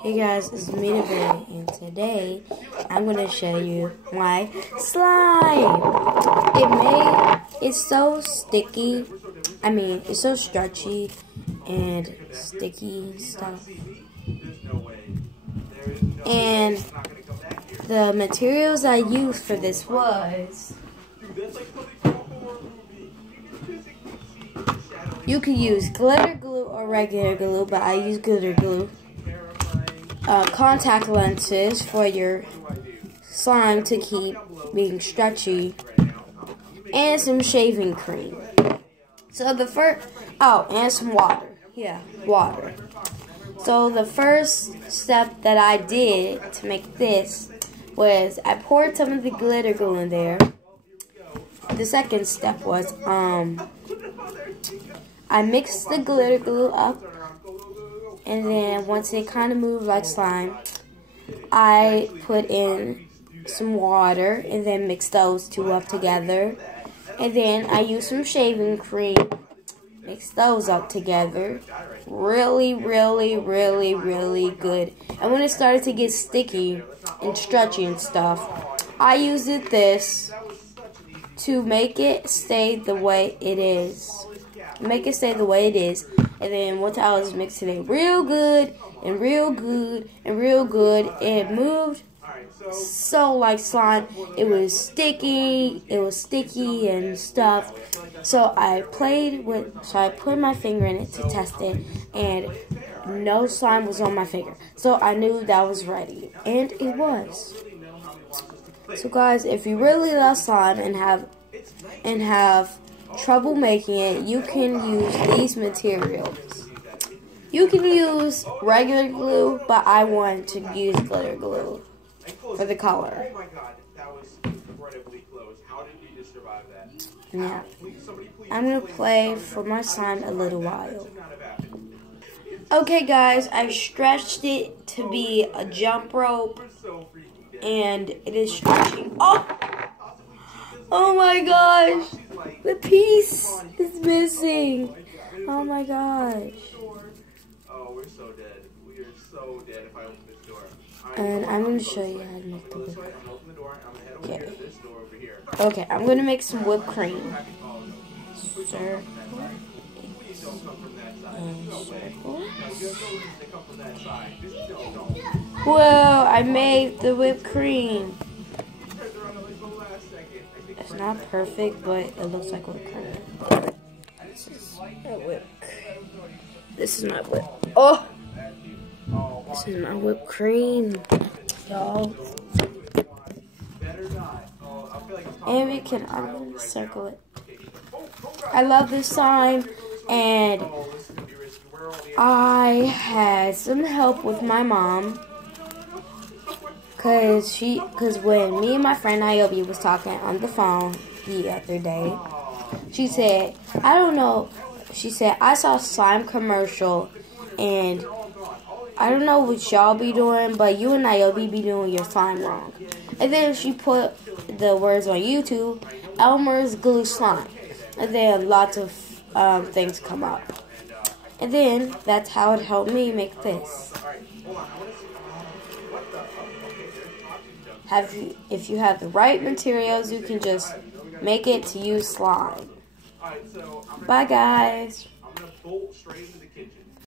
Hey guys, it's me, Navary, and today I'm going to show you my slime. It's so sticky, it's so stretchy and sticky stuff. And the materials I used for this was, you could use glitter glue or regular glue, but I use glitter glue. Contact lenses for your slime to keep being stretchy, and some shaving cream. So the first, and some water. Yeah, water. So the first step that I did to make this was I poured some of the glitter glue in there. The second step was I mixed the glitter glue up. And then once it kind of moved like slime, I put in some water and then mixed those two up together. And then I used some shaving cream, mixed those up together. Really, really, really, really good. And when it started to get sticky and stretchy and stuff, I used this to make it stay the way it is. And then once I was mixing it real good and real good and real good, it moved so like slime. It was sticky and stuff. So I put my finger in it to test it, and no slime was on my finger. So I knew that was ready, and it was. So guys, if you really love slime and have trouble making it, you can use these materials. You can use regular glue, but I want to use glitter glue for the color. Yeah. I'm going to play for my slime a little while. Okay guys, I've stretched it to be a jump rope, and it is stretching. Oh my gosh! The piece is missing. Oh my gosh. Oh, we're so dead. We are so dead if I open this door. And I'm going to show you how to make the whipped cream. Okay, I'm going to make some whipped cream. Circle. And circle. Whoa, I made the whipped cream. It's not perfect, but it looks like whipped cream. This is my whip. Oh! This is my whipped cream, y'all. And I'm going to circle it. I love this slime, and I had some help with my mom. Cause when me and my friend Niobe was talking on the phone the other day, she said, I don't know, she said, I saw a slime commercial, and I don't know what y'all be doing, but you and Niobe be doing your slime wrong. And then she put the words on YouTube, Elmer's glue slime. And then lots of things come up. And then that's how it helped me make this. If you have the right materials, you can just make it to use slime. Bye guys. I'm gonna bolt straight into the kitchen.